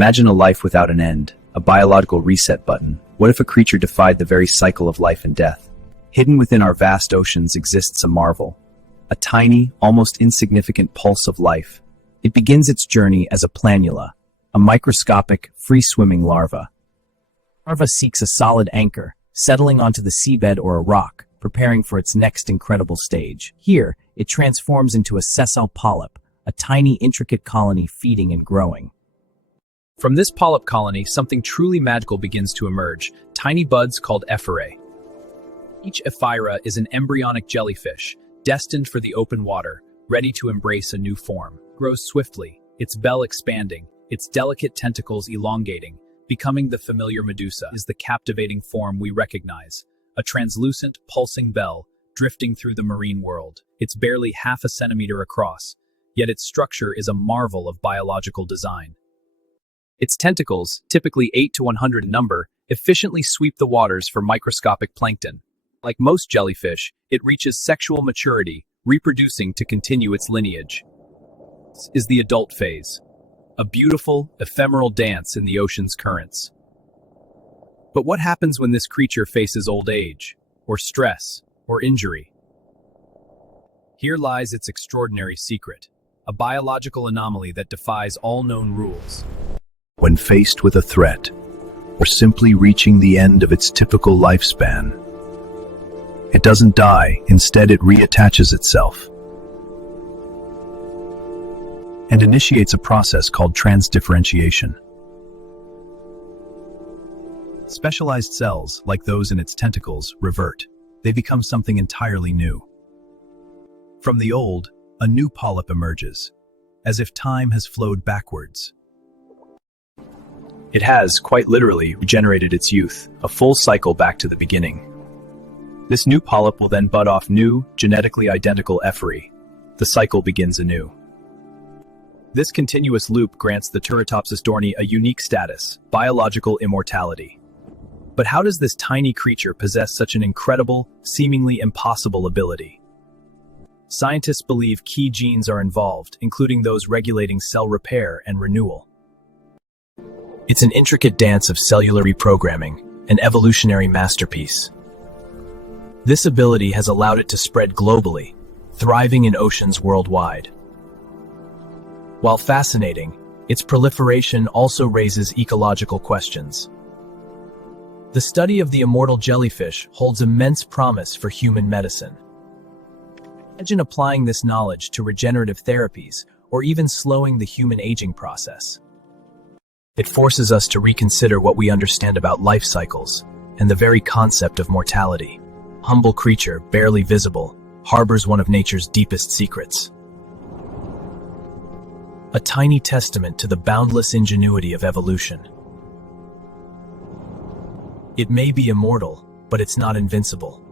Imagine a life without an end, a biological reset button. What if a creature defied the very cycle of life and death? Hidden within our vast oceans exists a marvel, a tiny, almost insignificant pulse of life. It begins its journey as a planula, a microscopic, free-swimming larva. Larva seeks a solid anchor, settling onto the seabed or a rock, preparing for its next incredible stage. Here, it transforms into a sessile polyp, a tiny, intricate colony feeding and growing. From this polyp colony, something truly magical begins to emerge, tiny buds called ephyrae. Each ephyra is an embryonic jellyfish, destined for the open water, ready to embrace a new form. Grows swiftly, its bell expanding, its delicate tentacles elongating, becoming the familiar medusa. Is the captivating form we recognize, a translucent, pulsing bell drifting through the marine world. It's barely half a centimeter across, yet its structure is a marvel of biological design. Its tentacles, typically 8 to 100 in number, efficiently sweep the waters for microscopic plankton. Like most jellyfish, it reaches sexual maturity, reproducing to continue its lineage. This is the adult phase, a beautiful, ephemeral dance in the ocean's currents. But what happens when this creature faces old age, or stress, or injury? Here lies its extraordinary secret, a biological anomaly that defies all known rules. When faced with a threat, or simply reaching the end of its typical lifespan, it doesn't die, instead it reattaches itself and initiates a process called transdifferentiation. Specialized cells, like those in its tentacles, revert. They become something entirely new. From the old, a new polyp emerges, as if time has flowed backwards. It has, quite literally, regenerated its youth, a full cycle back to the beginning. This new polyp will then bud off new, genetically identical ephyrae. The cycle begins anew. This continuous loop grants the Turritopsis dohrnii a unique status, biological immortality. But how does this tiny creature possess such an incredible, seemingly impossible ability? Scientists believe key genes are involved, including those regulating cell repair and renewal. It's an intricate dance of cellular reprogramming, an evolutionary masterpiece. This ability has allowed it to spread globally, thriving in oceans worldwide. While fascinating, its proliferation also raises ecological questions. The study of the immortal jellyfish holds immense promise for human medicine. Imagine applying this knowledge to regenerative therapies, or even slowing the human aging process. It forces us to reconsider what we understand about life cycles and the very concept of mortality. Humble creature, barely visible, harbors one of nature's deepest secrets. A tiny testament to the boundless ingenuity of evolution. It may be immortal, but it's not invincible.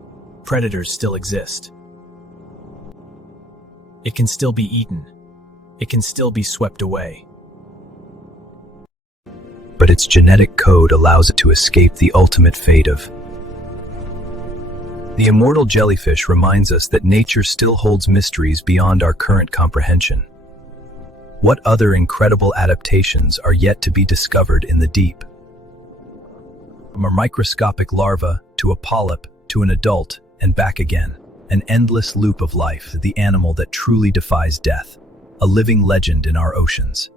Predators still exist. It can still be eaten. It can still be swept away. But its genetic code allows it to escape the ultimate fate of. The immortal jellyfish reminds us that nature still holds mysteries beyond our current comprehension. What other incredible adaptations are yet to be discovered in the deep? From a microscopic larva, to a polyp, to an adult, and back again. An endless loop of life, the animal that truly defies death. A living legend in our oceans.